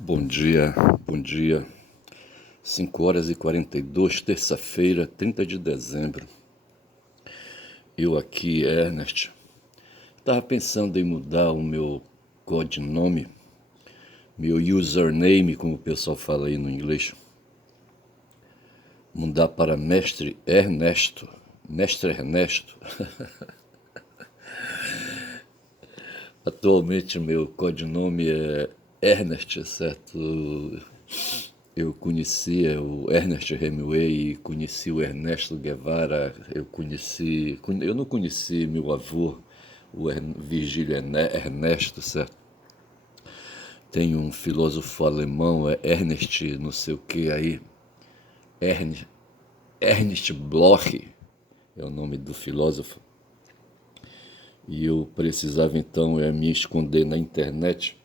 Bom dia, bom dia. 5h42, terça-feira, 30 de dezembro. Eu aqui, Ernest, estava pensando em mudar o meu codinome, meu username, como o pessoal fala aí no inglês, mudar para Mestre Ernesto. Mestre Ernesto. Atualmente meu codinome é Ernest, certo? Eu conhecia o Ernest Hemingway, conheci o Ernesto Guevara, eu não conheci meu avô, o Virgílio Ernesto, certo? Tem um filósofo alemão, Ernest, não sei o que aí, Ernest, Ernest Bloch, é o nome do filósofo. E eu precisava então me esconder na internet.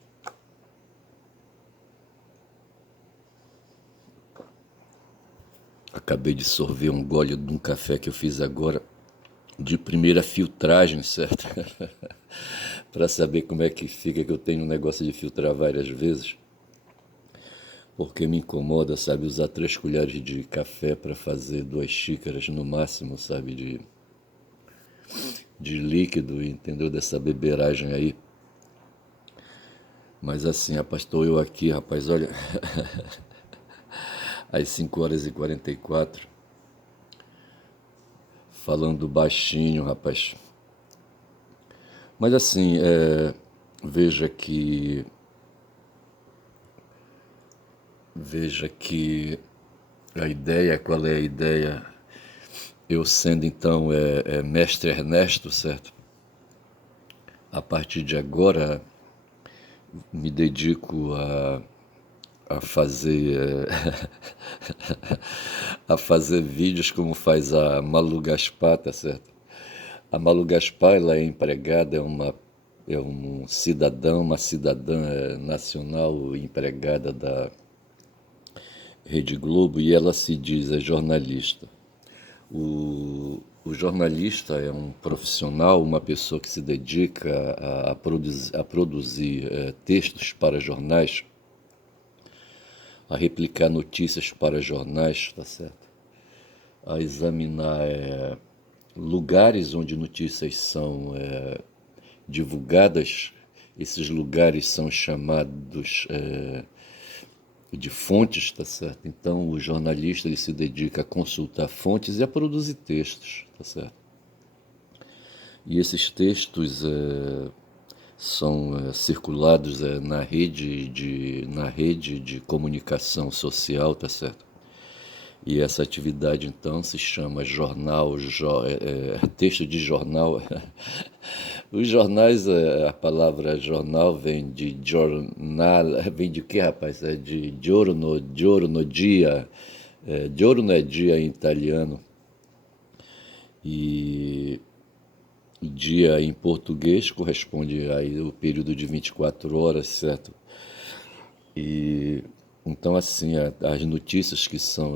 Acabei de sorver um gole de um café que eu fiz agora, de primeira filtragem, certo? Para saber como é que fica, que eu tenho um negócio de filtrar várias vezes. Porque me incomoda, sabe, usar 3 colheres de café para fazer 2 xícaras no máximo, sabe, de líquido, entendeu? Dessa beberagem aí. Mas assim, rapaz, estou eu aqui, rapaz, olha, às 5h44, falando baixinho, rapaz. Mas assim, veja que veja que a ideia, qual é a ideia? Eu sendo então mestre Ernesto, certo? A partir de agora me dedico a fazer a fazer vídeos como faz a Malu Gaspar, tá certo? A Malu Gaspar, ela é empregada, é um cidadão, uma cidadã nacional empregada da Rede Globo, e ela se diz jornalista. O jornalista é um profissional, uma pessoa que se dedica a produzir textos para jornais, a replicar notícias para jornais, tá certo? A examinar lugares onde notícias são divulgadas. Esses lugares são chamados de fontes, tá certo? Então o jornalista ele se dedica a consultar fontes e a produzir textos, tá certo? E esses textos são circulados na rede de comunicação social, tá certo? E essa atividade então se chama texto de jornal. Os jornais, a palavra jornal vem de jornal, vem de quê, rapaz? É de giorno, dia. Giorno é dia em italiano. E dia em português corresponde aí ao período de 24 horas, certo? E então assim, as notícias que são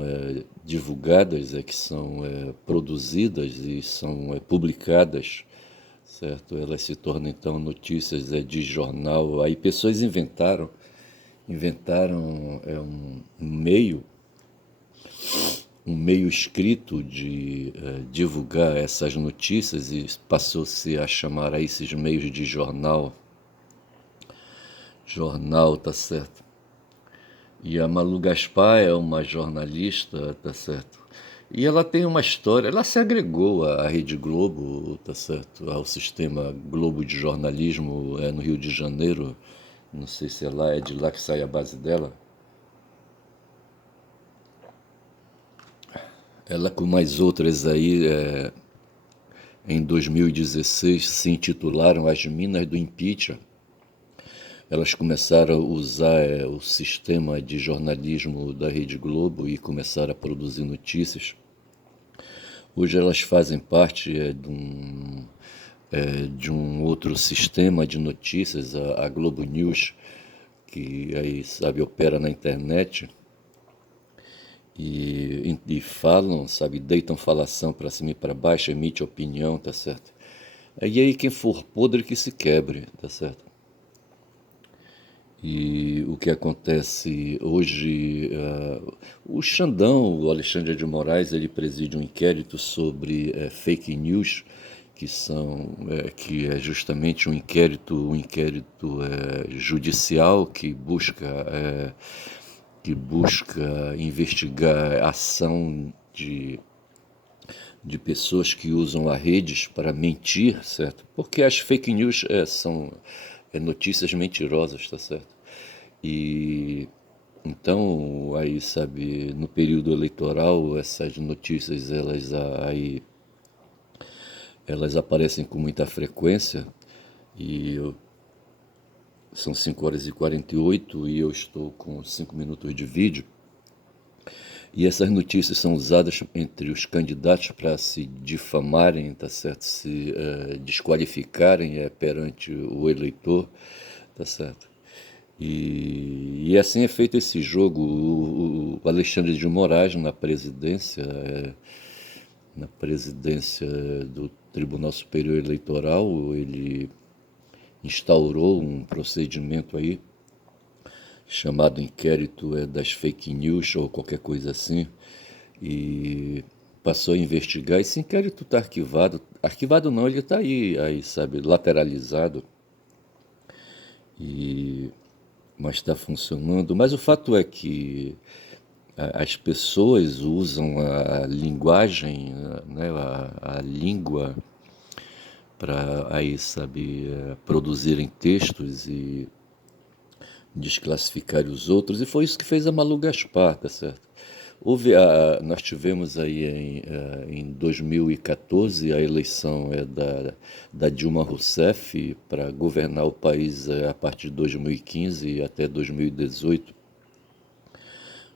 divulgadas, que são produzidas e são publicadas, certo? Elas se tornam então notícias de jornal. Aí pessoas inventaram um meio escrito de divulgar essas notícias e passou-se a chamar a esses meios de jornal. Jornal, tá certo? E a Malu Gaspar é uma jornalista, tá certo? E ela tem uma história, ela se agregou à Rede Globo, tá certo? Ao sistema Globo de jornalismo no Rio de Janeiro. Não sei se é de lá que sai a base dela. Ela com mais outras aí, em 2016, se intitularam As Minas do Impeachment. Elas começaram a usar o sistema de jornalismo da Rede Globo e começaram a produzir notícias. Hoje elas fazem parte de um outro sistema de notícias, a Globo News, que aí, sabe, opera na internet e falam, sabe, deitam falação para cima e para baixo, emite opinião, tá certo? E aí quem for podre que se quebre, tá certo? E o que acontece hoje, o Xandão, o Alexandre de Moraes, ele preside um inquérito sobre fake news, que é justamente um inquérito judicial que busca investigar a ação de pessoas que usam as redes para mentir, certo? Porque as fake news são notícias mentirosas, tá certo? E então, aí, sabe, no período eleitoral, essas notícias, elas aparecem com muita frequência e são 5 horas e 48 e eu estou com 5 minutos de vídeo. E essas notícias são usadas entre os candidatos para se difamarem, tá certo? Se desqualificarem perante o eleitor, tá certo? E assim é feito esse jogo. O Alexandre de Moraes na presidência do Tribunal Superior Eleitoral, ele instaurou um procedimento aí chamado inquérito das fake news ou qualquer coisa assim, e passou a investigar. Esse inquérito está arquivado não, ele está aí, sabe, lateralizado, e mas está funcionando. Mas o fato é que as pessoas usam a linguagem, né, a língua para aí, sabe, produzirem textos e desclassificar os outros, e foi isso que fez a Malu Gaspar, tá certo? Nós tivemos aí em 2014 a eleição da Dilma Rousseff para governar o país a partir de 2015 até 2018,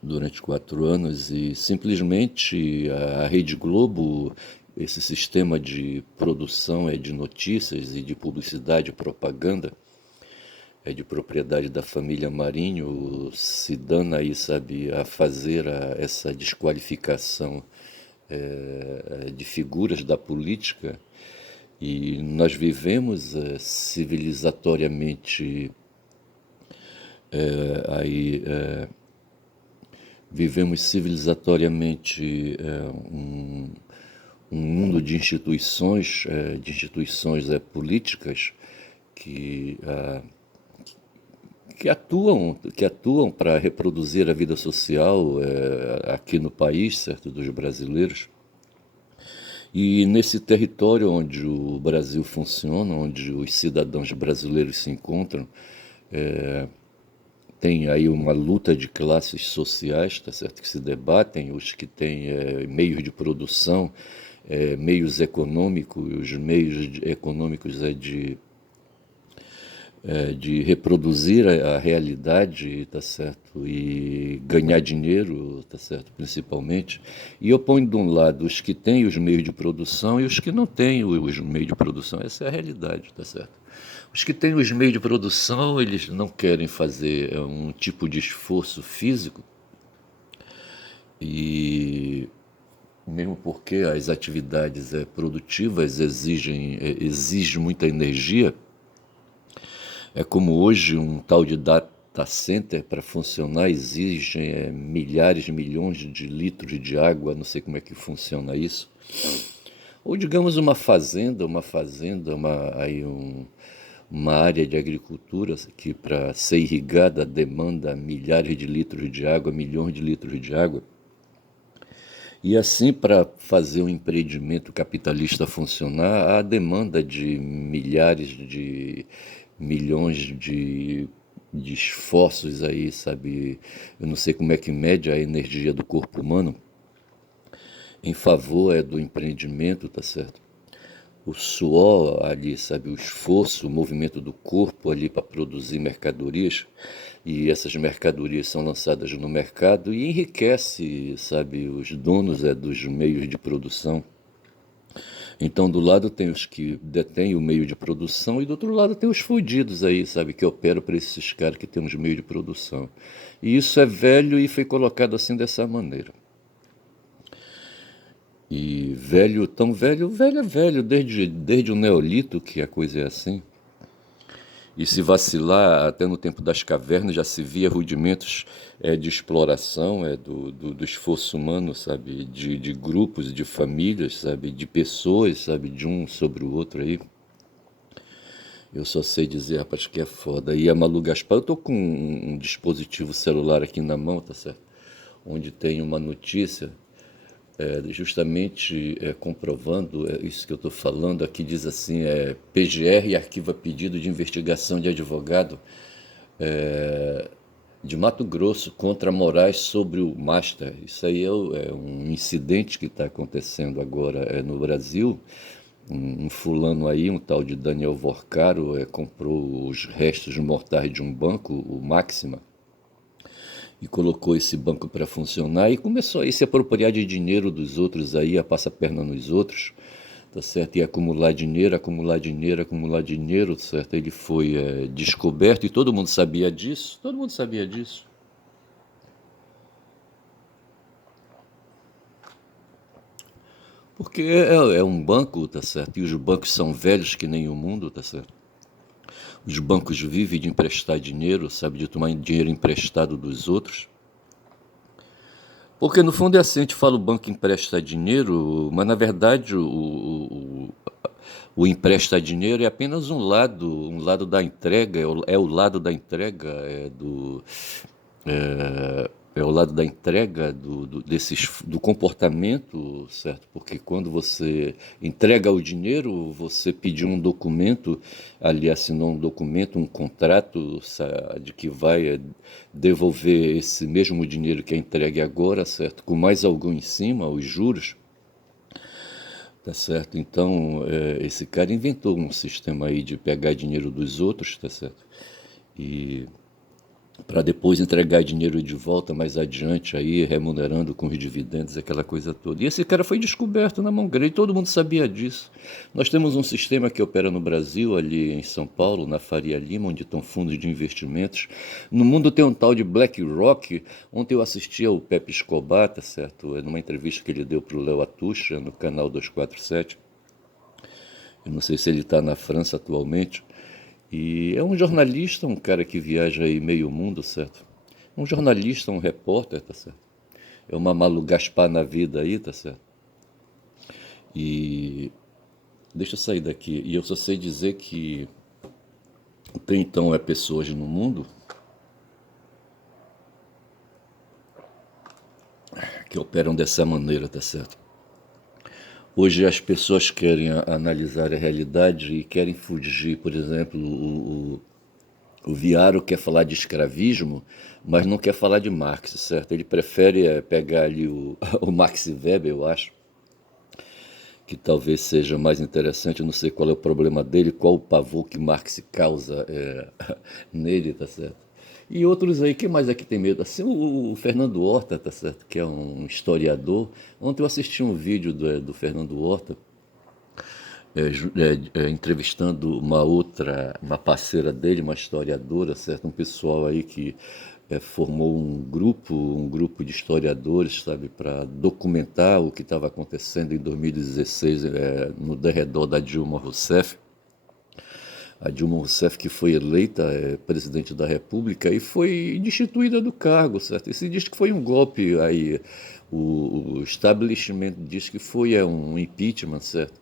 durante 4 anos, e simplesmente a Rede Globo, esse sistema de produção de notícias e de publicidade e propaganda, é de propriedade da família Marinho, se dando aí, sabe, a fazer essa desqualificação de figuras da política. E nós vivemos civilizatoriamente aí vivemos civilizatoriamente um mundo de instituições políticas que que atuam para reproduzir a vida social aqui no país, certo, dos brasileiros. E nesse território onde o Brasil funciona, onde os cidadãos brasileiros se encontram, tem aí uma luta de classes sociais, tá certo, que se debatem, os que têm meios de produção, meios econômicos, os meios econômicos de reproduzir a realidade, tá certo, e ganhar dinheiro, tá certo, principalmente. E eu ponho de um lado os que têm os meios de produção e os que não têm os meios de produção. Essa é a realidade, tá certo. Os que têm os meios de produção, eles não querem fazer um tipo de esforço físico, e mesmo porque as atividades produtivas exigem muita energia. É como hoje um tal de data center para funcionar exige milhares, milhões de litros de água, não sei como é que funciona isso. Ou digamos uma área de agricultura que para ser irrigada demanda milhares de litros de água, milhões de litros de água. E assim, para fazer um empreendimento capitalista funcionar, há demanda de milhares de milhões de esforços aí, sabe? Eu não sei como é que mede a energia do corpo humano em favor do empreendimento, tá certo? O suor ali, sabe, o esforço, o movimento do corpo ali para produzir mercadorias, e essas mercadorias são lançadas no mercado e enriquece, sabe, os donos dos meios de produção. Então, do lado tem os que detêm o meio de produção e do outro lado tem os fudidos aí, sabe, que operam para esses caras que têm os meios de produção. E isso é velho e foi colocado assim dessa maneira. E velho, tão velho, velho é velho, desde o Neolito que a coisa é assim. E se vacilar, até no tempo das cavernas já se via rudimentos de exploração do esforço humano, sabe? De grupos, de famílias, sabe? De pessoas, sabe? De um sobre o outro aí. Eu só sei dizer, rapaz, que é foda. E a Malu Gaspar, eu tô com um dispositivo celular aqui na mão, tá certo? Onde tem uma notícia justamente comprovando isso que eu estou falando. Aqui diz assim, PGR arquiva pedido de investigação de advogado de Mato Grosso contra Moraes sobre o Master. Isso aí é um incidente que está acontecendo agora no Brasil. Um fulano aí, um tal de Daniel Vorcaro, comprou os restos mortais de um banco, o Máxima, e colocou esse banco para funcionar e começou a se apropriar de dinheiro dos outros aí, a passar perna nos outros, tá certo? E acumular dinheiro, acumular dinheiro, acumular dinheiro, tá certo? Ele foi descoberto e todo mundo sabia disso, todo mundo sabia disso. Porque é um banco, tá certo? E os bancos são velhos que nem o mundo, tá certo? Os bancos vivem de emprestar dinheiro, sabe? De tomar dinheiro emprestado dos outros. Porque no fundo é assim, a gente fala o banco empresta dinheiro, mas na verdade o empresta dinheiro é apenas um lado da entrega, é o lado da entrega, é o lado da entrega do comportamento, certo? Porque quando você entrega o dinheiro, você pediu um documento, ali assinou um documento, um contrato de que vai devolver esse mesmo dinheiro que é entregue agora, certo? Com mais algum em cima, os juros, tá certo? Então, esse cara inventou um sistema aí de pegar dinheiro dos outros, tá certo? E para depois entregar dinheiro de volta mais adiante, aí remunerando com os dividendos, aquela coisa toda. E esse cara foi descoberto na mão grande, todo mundo sabia disso. Nós temos um sistema que opera no Brasil, ali em São Paulo, na Faria Lima, onde estão fundos de investimentos. No mundo tem um tal de BlackRock. Ontem eu assisti ao Pepe Escobar, tá certo? Numa entrevista que ele deu para o Léo Atucha, no canal 247. Eu não sei se ele está na França atualmente. E é um jornalista, um cara que viaja aí meio mundo, certo? Um jornalista, um repórter, tá certo? É uma Malu Gaspar na vida aí, tá certo? E deixa eu sair daqui. E eu só sei dizer que tem então pessoas no mundo que operam dessa maneira, tá certo? Hoje as pessoas querem analisar a realidade e querem fugir, por exemplo, o Viaro quer falar de escravismo, mas não quer falar de Marx, certo? Ele prefere pegar ali o Max Weber, eu acho, que talvez seja mais interessante. Eu não sei qual é o problema dele, qual o pavor que Marx causa nele, tá certo? E outros aí, que mais é que tem medo? Assim, o Fernando Horta, tá certo? Que é um historiador. Ontem eu assisti um vídeo do Fernando Horta, entrevistando uma parceira dele, uma historiadora, certo? Um pessoal aí que formou um grupo de historiadores, sabe, para documentar o que estava acontecendo em 2016 no derredor da Dilma Rousseff. A Dilma Rousseff que foi eleita presidente da República e foi destituída do cargo, certo? E se diz que foi um golpe aí, o establishment diz que foi um impeachment, certo?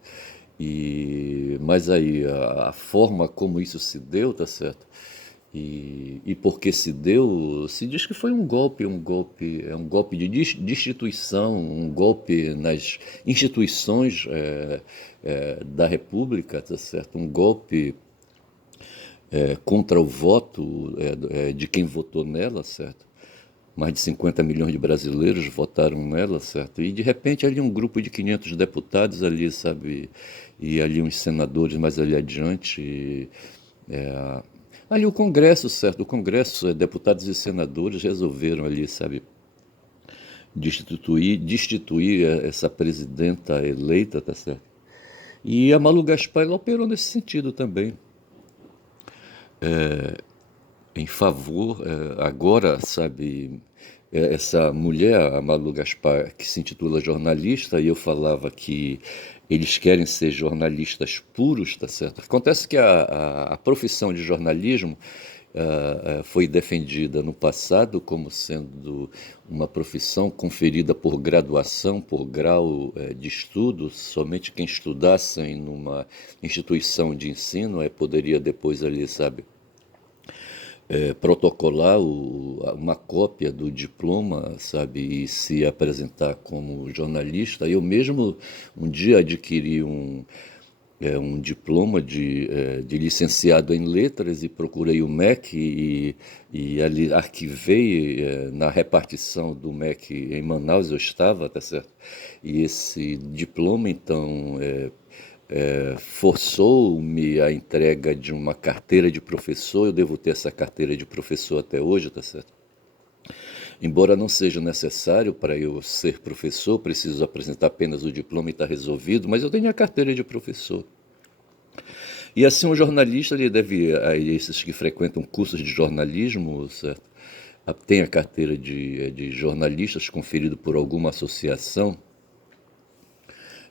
Mas aí a forma como isso se deu, tá certo? E porque se deu, se diz que foi um golpe de destituição, um golpe nas instituições da República, tá certo? Um golpe contra o voto de quem votou nela, certo? Mais de 50 milhões de brasileiros votaram nela, certo? E de repente ali um grupo de 500 deputados ali, sabe? E ali uns senadores mais ali adiante. Ali o Congresso, certo? O Congresso, deputados e senadores resolveram ali, sabe? Destituir essa presidenta eleita, tá certo? E a Malu Gaspar ela operou nesse sentido também. Em favor, agora, sabe, essa mulher, a Malu Gaspar, que se intitula jornalista, e eu falava que eles querem ser jornalistas puros, tá certo? Acontece que a profissão de jornalismo foi defendida no passado como sendo uma profissão conferida por graduação, por grau de estudo. Somente quem estudasse em uma instituição de ensino poderia depois ali, sabe, protocolar uma cópia do diploma, sabe, e se apresentar como jornalista. Eu mesmo um dia adquiri um diploma de licenciado em letras e procurei o MEC e ali arquivei na repartição do MEC em Manaus, eu estava, tá certo? E esse diploma, então, forçou-me a entrega de uma carteira de professor. Eu devo ter essa carteira de professor até hoje, tá certo? Embora não seja necessário para eu ser professor, preciso apresentar apenas o diploma e está resolvido, mas eu tenho a carteira de professor. E assim, um jornalista, ele deve, aí, esses que frequentam cursos de jornalismo, certo? Tem a carteira de jornalistas conferido por alguma associação.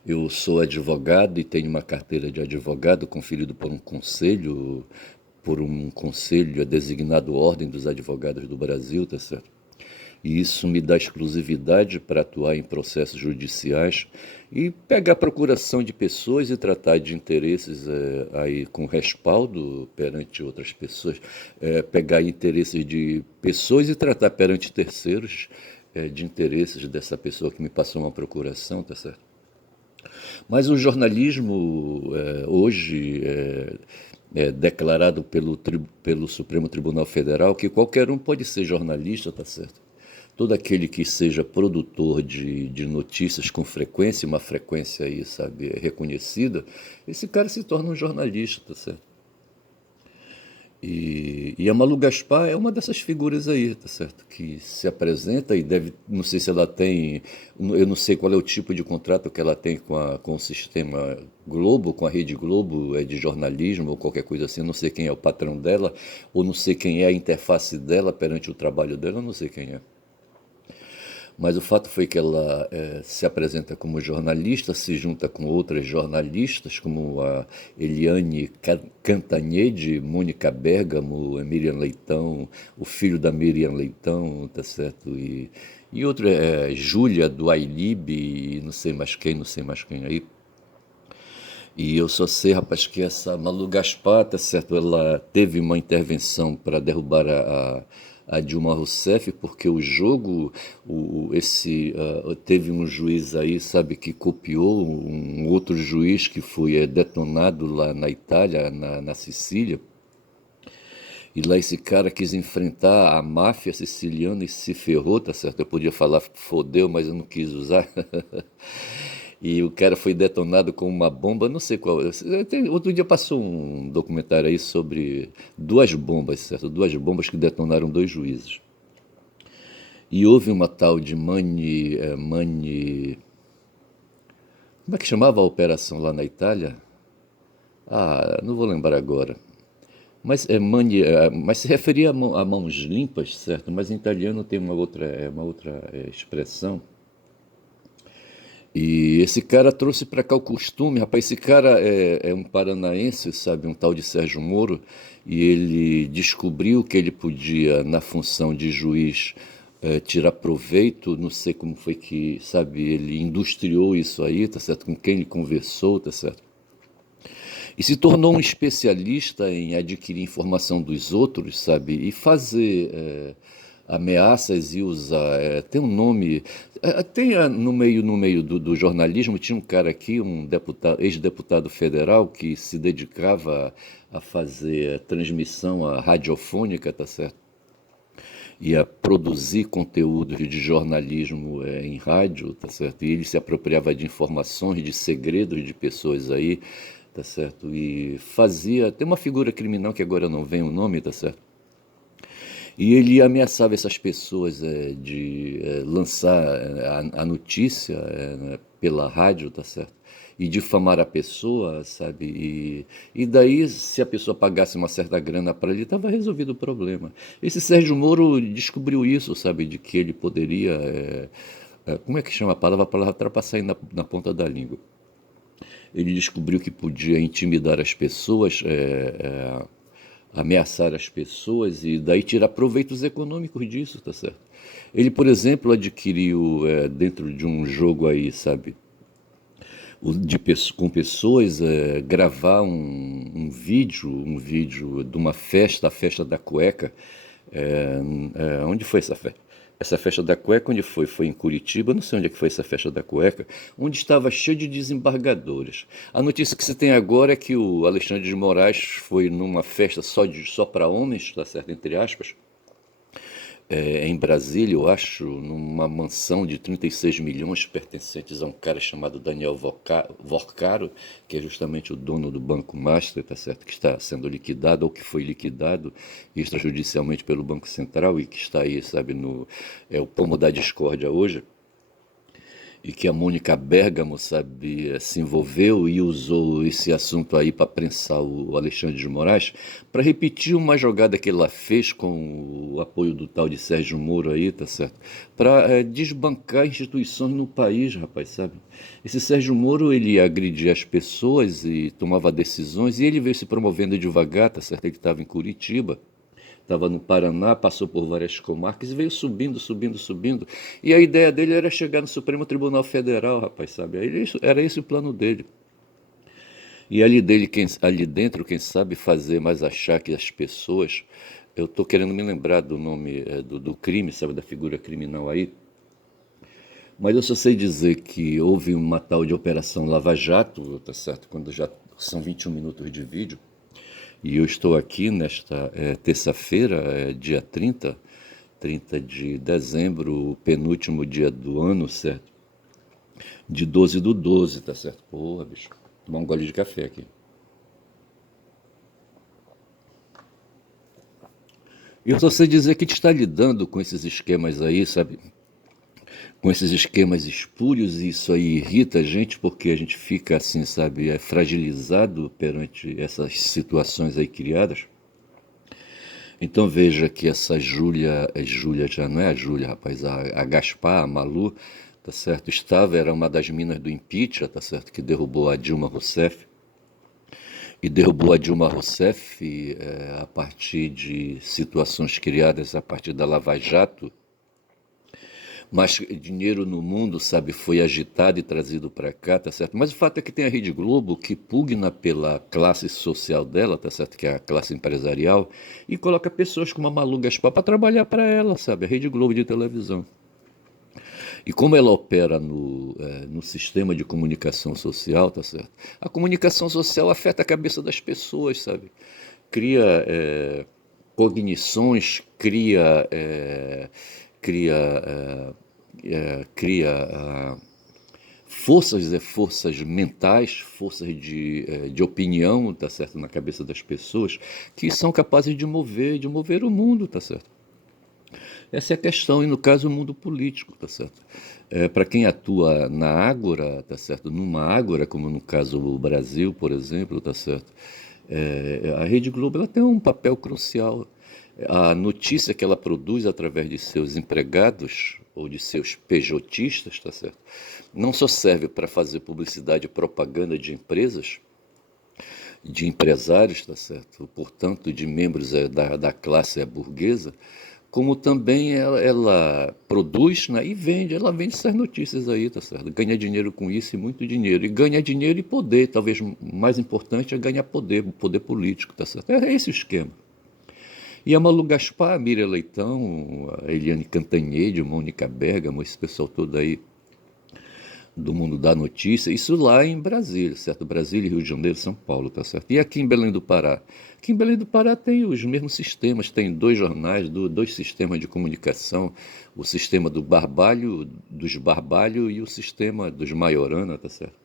Eu sou advogado e tenho uma carteira de advogado conferido por um conselho designado Ordem dos Advogados do Brasil, tá certo? E isso me dá exclusividade para atuar em processos judiciais e pegar procuração de pessoas e tratar de interesses aí com respaldo perante outras pessoas, pegar interesses de pessoas e tratar perante terceiros de interesses dessa pessoa que me passou uma procuração, tá certo? Mas o jornalismo hoje é declarado pelo Supremo Tribunal Federal que qualquer um pode ser jornalista, tá certo? Todo aquele que seja produtor de notícias com frequência, uma frequência aí, sabe, reconhecida, esse cara se torna um jornalista, tá certo? E a Malu Gaspar é uma dessas figuras aí, tá certo? Que se apresenta e deve, não sei se ela tem, eu não sei qual é o tipo de contrato que ela tem com o sistema Globo, com a Rede Globo, de jornalismo ou qualquer coisa assim, eu não sei quem é o patrão dela, ou não sei quem é a interface dela perante o trabalho dela, eu não sei quem é. Mas o fato foi que ela se apresenta como jornalista, se junta com outras jornalistas, como a Eliane Cantanhede, Mônica Bergamo, Miriam Leitão, o filho da Miriam Leitão, tá certo? E outro Júlia do Ailib, e não sei mais quem aí. E eu só sei, rapaz, que essa Malu Gaspar, tá certo? Ela teve uma intervenção para derrubar a Dilma Rousseff, porque o jogo, teve um juiz aí, sabe, que copiou um outro juiz que foi detonado lá na Itália, na Sicília. E lá esse cara quis enfrentar a máfia siciliana e se ferrou, tá certo? Eu podia falar fodeu, mas eu não quis usar. E o cara foi detonado com uma bomba, não sei qual. Outro dia passou um documentário aí sobre duas bombas, certo? Duas bombas que detonaram dois juízes. E houve uma tal de como é que chamava a operação lá na Itália? Ah, não vou lembrar agora. Mas mas se referia a mãos limpas, certo? Mas em italiano tem uma outra expressão. E esse cara trouxe para cá o costume, rapaz. Esse cara é um paranaense, sabe, um tal de Sérgio Moro, e ele descobriu que ele podia, na função de juiz, tirar proveito. Não sei como foi que, sabe, ele industriou isso aí, tá certo? Com quem ele conversou, tá certo? E se tornou um especialista em adquirir informação dos outros, sabe? E fazer ameaças e usar. Tem um nome. No meio do jornalismo, tinha um cara aqui, um deputado, ex-deputado federal, que se dedicava a fazer transmissão radiofônica, tá certo? E a produzir conteúdos de jornalismo em rádio, tá certo? E ele se apropriava de informações, de segredos de pessoas aí, tá certo? E fazia, tem uma figura criminal que agora não vem o nome, tá certo? E ele ameaçava essas pessoas de lançar a notícia né, pela rádio, tá certo? e difamar a pessoa, sabe? E daí, se a pessoa pagasse uma certa grana para ele, estava resolvido o problema. Esse Sérgio Moro descobriu isso, sabe? De que ele poderia. Como é que chama a palavra? A palavra trapaçar aí na ponta da língua. Ele descobriu que podia intimidar as pessoas, ameaçar as pessoas e daí tirar proveitos econômicos disso, tá certo? Ele, por exemplo, adquiriu dentro de um jogo aí, sabe, com pessoas, gravar um vídeo de uma festa, a festa da cueca. Onde foi essa festa? Essa festa da cueca, onde foi? Foi em Curitiba, não sei onde é que foi essa festa da cueca, onde estava cheio de desembargadores. A notícia que se tem agora é que o Alexandre de Moraes foi numa festa só para homens, tá certo, entre aspas, em Brasília, eu acho, numa mansão de 36 milhões pertencentes a um cara chamado Daniel Vorcaro, que é justamente o dono do Banco Master, tá certo? Que está sendo liquidado ou que foi liquidado extrajudicialmente pelo Banco Central e que está aí, sabe, é o pomo da discórdia hoje. E que a Mônica Bergamo, sabe, se envolveu e usou esse assunto aí para prensar o Alexandre de Moraes, para repetir uma jogada que ela fez com o apoio do tal de Sérgio Moro aí, tá certo? Para desbancar instituições no país, rapaz, sabe? Esse Sérgio Moro, ele agredia as pessoas e tomava decisões, e ele veio se promovendo devagar, tá certo? Ele estava em Curitiba, estava no Paraná, passou por várias comarcas e veio subindo, subindo, subindo. E a ideia dele era chegar no Supremo Tribunal Federal, rapaz, sabe? Era esse o plano dele. E ali dentro, quem sabe fazer mais achar que as pessoas. Eu estou querendo me lembrar do nome do crime, sabe, da figura criminal aí. Mas eu só sei dizer que houve uma tal de Operação Lava Jato, tá certo? Quando já são 21 minutos de vídeo. E eu estou aqui nesta terça-feira, dia 30 de dezembro, o penúltimo dia do ano, certo? De 12/12, tá certo? Porra, bicho. Tomar um gole de café aqui. E eu só sei dizer que a gente está lidando com esses esquemas aí, sabe? Com esses esquemas espúrios, e isso aí irrita a gente porque a gente fica assim, sabe, fragilizado perante essas situações aí criadas. Então veja que essa Júlia já não é a Júlia, rapaz, a Gaspar, a Malu, tá certo? Era uma das minas do impeachment, tá certo? Que derrubou a Dilma Rousseff. E derrubou a Dilma Rousseff a partir de situações criadas a partir da Lava Jato. Mas dinheiro no mundo, sabe, foi agitado e trazido para cá, tá certo? Mas o fato é que tem a Rede Globo que pugna pela classe social dela, tá certo? Que é a classe empresarial, e coloca pessoas como a Malu Gaspar para trabalhar para ela, sabe? A Rede Globo de televisão. E como ela opera no sistema de comunicação social, tá certo? A comunicação social afeta a cabeça das pessoas, sabe? Cria cognições, cria forças mentais, forças de opinião, tá certo, na cabeça das pessoas, que são capazes de mover o mundo, tá certo? Essa é a questão, e no caso o mundo político, tá certo? Para quem atua na ágora, tá certo? Numa ágora, como no caso o Brasil, por exemplo, tá certo? A Rede Globo ela tem um papel crucial. A notícia que ela produz através de seus empregados ou de seus pejotistas, tá certo? Não só serve para fazer publicidade e propaganda de empresas, de empresários, tá certo? Portanto, de membros da classe burguesa, como também ela produz, né, e vende, ela vende essas notícias aí, tá certo? Ganha dinheiro com isso e muito dinheiro. E ganha dinheiro e poder, talvez mais importante é ganhar poder político, tá certo? É esse o esquema. E a Malu Gaspar, a Miriam Leitão, a Eliane Cantanhede, a Mônica Bergamo, esse pessoal todo aí do mundo da notícia, isso lá em Brasília, certo? Brasília, Rio de Janeiro, São Paulo, tá certo? E aqui em Belém do Pará? Aqui em Belém do Pará tem os mesmos sistemas, tem dois jornais, dois sistemas de comunicação, o sistema dos Barbalho e o sistema dos Maiorana, tá certo?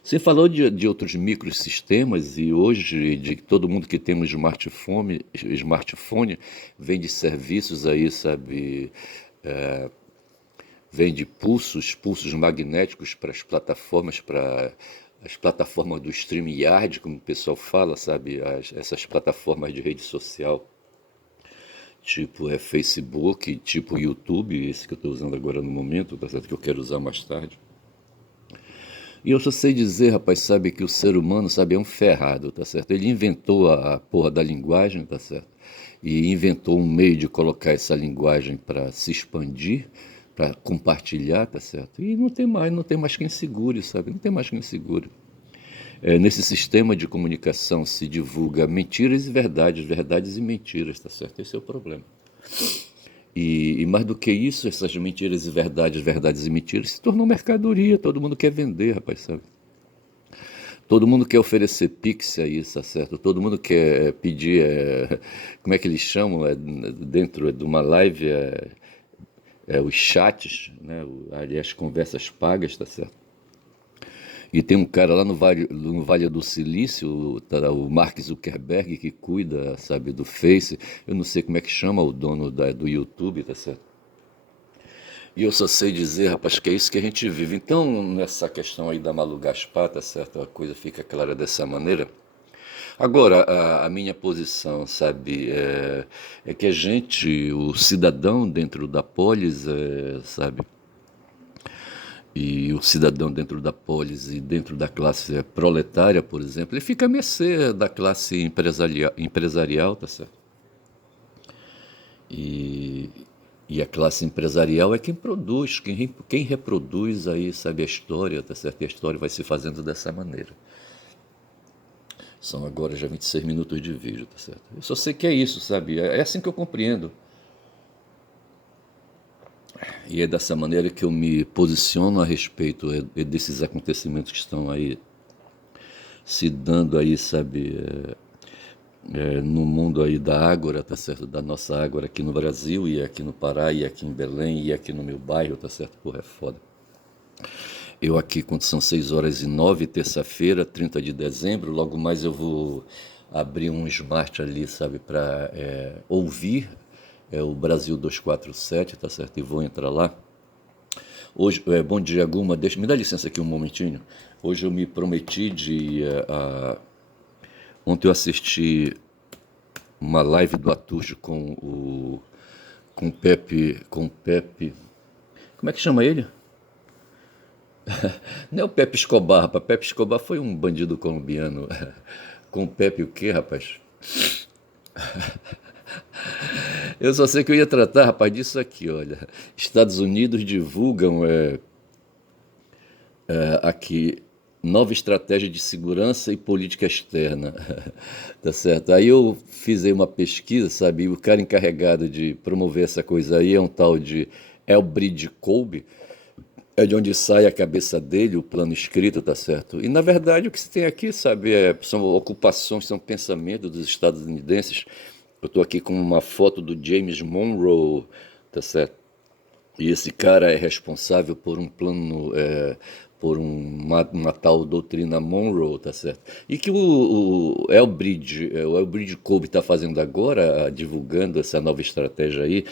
Você falou de outros microsistemas e hoje de todo mundo que tem um smartphone vende serviços aí, sabe, vende pulsos magnéticos para as plataformas do StreamYard, como o pessoal fala, sabe? Essas plataformas de rede social, tipo Facebook, tipo YouTube, esse que eu estou usando agora no momento, tá certo? Que eu quero usar mais tarde. E eu só sei dizer, rapaz, sabe, que o ser humano, sabe, é um ferrado, tá certo? Ele inventou a porra da linguagem, tá certo? E inventou um meio de colocar essa linguagem para se expandir, para compartilhar, tá certo? E não tem mais quem segure, sabe? Não tem mais quem segure. Nesse sistema de comunicação se divulga mentiras e verdades, verdades e mentiras, tá certo? Esse é o problema. E mais do que isso, essas mentiras e verdades, verdades e mentiras, se tornou mercadoria, todo mundo quer vender, rapaz, sabe? Todo mundo quer oferecer Pix aí, tá certo? Todo mundo quer pedir, como é que eles chamam, dentro de uma live, os chats, né? Ali as conversas pagas, tá certo? E tem um cara lá no Vale do Silício, o Mark Zuckerberg, que cuida, sabe, do Face. Eu não sei como é que chama o dono do YouTube, tá certo? E eu só sei dizer, rapaz, que é isso que a gente vive. Então, nessa questão aí da Malu Gaspar, tá certo? A coisa fica clara dessa maneira. Agora, a minha posição, sabe, é que a gente, o cidadão dentro da polis, sabe, e o cidadão dentro da polis e dentro da classe proletária, por exemplo, ele fica à mercê da classe empresarial, tá certo? E, e a classe empresarial é quem produz, quem reproduz aí, sabe, a história, tá certo? E a história vai se fazendo dessa maneira. São agora já 26 minutos de vídeo, tá certo? Eu só sei que é isso, sabe? É assim que eu compreendo. E é dessa maneira que eu me posiciono a respeito desses acontecimentos que estão aí se dando aí, sabe, no mundo aí da Ágora, tá certo? Da nossa Ágora aqui no Brasil, e aqui no Pará, e aqui em Belém, e aqui no meu bairro, tá certo? Porra, é foda. Eu aqui, quando são 6h09, terça-feira, 30 de dezembro, logo mais eu vou abrir um smart ali, sabe, para ouvir o Brasil 247, tá certo? E vou entrar lá. Hoje, bom dia, Guma, me dá licença aqui um momentinho. Hoje eu me prometi ontem eu assisti uma live do Atucho com o Pepe, como é que chama ele? Não é o Pepe Escobar, rapaz. Pepe Escobar foi um bandido colombiano. Com o Pepe o quê, rapaz? Eu só sei que eu ia tratar, rapaz, disso aqui, olha. Estados Unidos divulgam aqui nova estratégia de segurança e política externa. Tá certo? Aí eu fiz aí uma pesquisa, sabe? E o cara encarregado de promover essa coisa aí é um tal de Elbridge Colby. É de onde sai a cabeça dele, o plano escrito, tá certo? E na verdade o que se tem aqui, sabe, são ocupações, são pensamentos dos estadunidenses. Eu estou aqui com uma foto do James Monroe, tá certo? E esse cara é responsável por um plano, por uma tal doutrina Monroe, tá certo? E que o Elbridge Colby está fazendo agora, divulgando essa nova estratégia aí,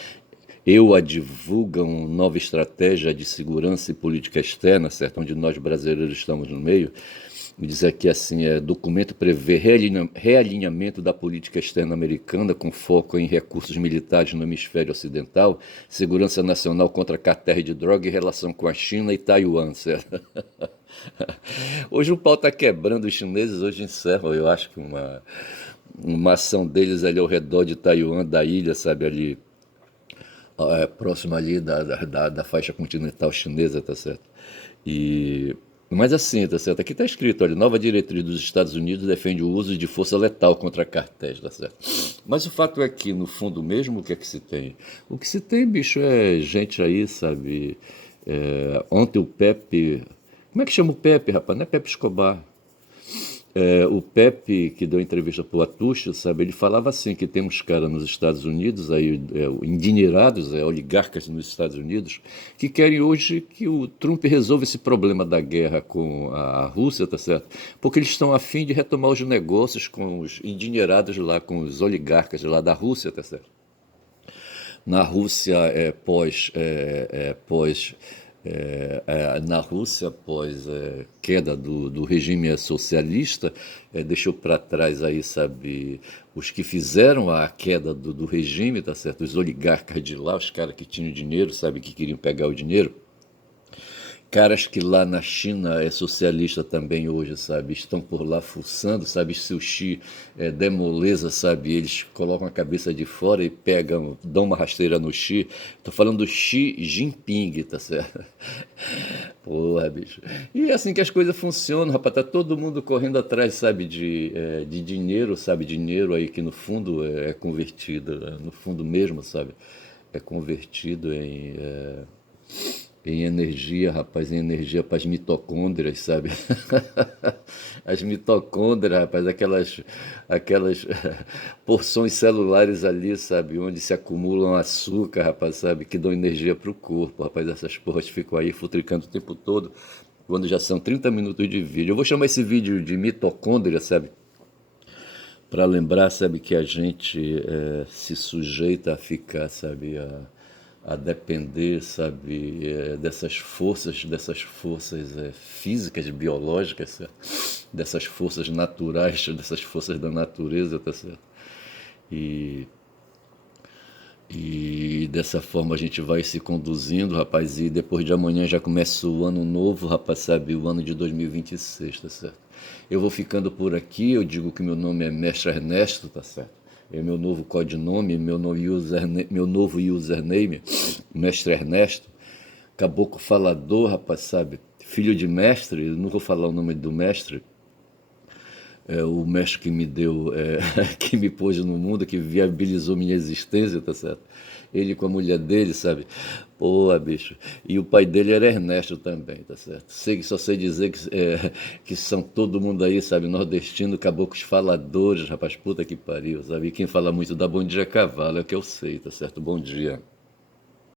a divulgam nova estratégia de segurança e política externa, certo? Onde nós brasileiros estamos no meio. E diz aqui assim, documento prevê realinhamento da política externa americana com foco em recursos militares no hemisfério ocidental, segurança nacional contra cartéis de droga e relação com a China e Taiwan, certo? Hoje o pau está quebrando, os chineses hoje encerram, eu acho que uma ação deles ali ao redor de Taiwan, da ilha, sabe, ali próximo ali da faixa continental chinesa, tá certo? Mas assim, tá certo? Aqui está escrito, olha, nova diretriz dos Estados Unidos defende o uso de força letal contra cartéis, tá certo? Mas o fato é que, no fundo mesmo, o que é que se tem? O que se tem, bicho, é gente aí, sabe? Ontem o Pepe... Como é que chama o Pepe, rapaz? Não é Pepe Escobar. O Pepe, que deu entrevista para o Atucha, sabe, ele falava assim, que tem uns caras nos Estados Unidos, aí, endinheirados, oligarcas nos Estados Unidos, que querem hoje que o Trump resolva esse problema da guerra com a Rússia, tá certo? Porque eles estão a fim de retomar os negócios com os endinheirados lá, com os oligarcas lá da Rússia, tá certo? Na Rússia, na Rússia, após queda do regime socialista, deixou para trás aí, sabe, os que fizeram a queda do regime, tá certo? Os oligarcas de lá, os caras que tinham dinheiro, sabe, que queriam pegar o dinheiro. Caras que lá na China é socialista também hoje, sabe? Estão por lá fuçando, sabe? Se o Xi der moleza, sabe? Eles colocam a cabeça de fora e pegam, dão uma rasteira no Xi. Tô falando do Xi Jinping, tá certo? Porra, bicho. E é assim que as coisas funcionam, rapaz. Tá todo mundo correndo atrás, sabe? De dinheiro, sabe? Dinheiro aí que no fundo é convertido, no fundo mesmo, sabe? É convertido em energia, rapaz, em energia para as mitocôndrias, sabe? As mitocôndrias, rapaz, aquelas porções celulares ali, sabe? Onde se acumulam açúcar, rapaz, sabe? Que dão energia para o corpo, rapaz. Essas porras ficam aí futricando o tempo todo, quando já são 30 minutos de vídeo. Eu vou chamar esse vídeo de mitocôndria, sabe? Para lembrar, sabe, que a gente se sujeita a ficar, sabe, a depender, sabe, dessas forças físicas, biológicas, certo? Dessas forças naturais, dessas forças da natureza, tá certo? E, e dessa forma a gente vai se conduzindo, rapaz, e depois de amanhã já começa o ano novo, rapaz, sabe, o ano de 2026, tá certo? Eu vou ficando por aqui, eu digo que meu nome é Mestre Ernesto, tá certo? É meu novo codinome, meu novo username, Mestre Ernesto, caboclo falador, rapaz, sabe? Filho de mestre, não vou falar o nome do mestre, o mestre que me deu, que me pôs no mundo, que viabilizou minha existência, tá certo? Ele com a mulher dele, sabe? Pô, bicho. E o pai dele era Ernesto também, tá certo? Só sei dizer que são todo mundo aí, sabe? Nordestino, caboclos faladores, rapaz, puta que pariu, sabe? E quem fala muito dá bom dia a cavalo, é o que eu sei, tá certo? Bom dia.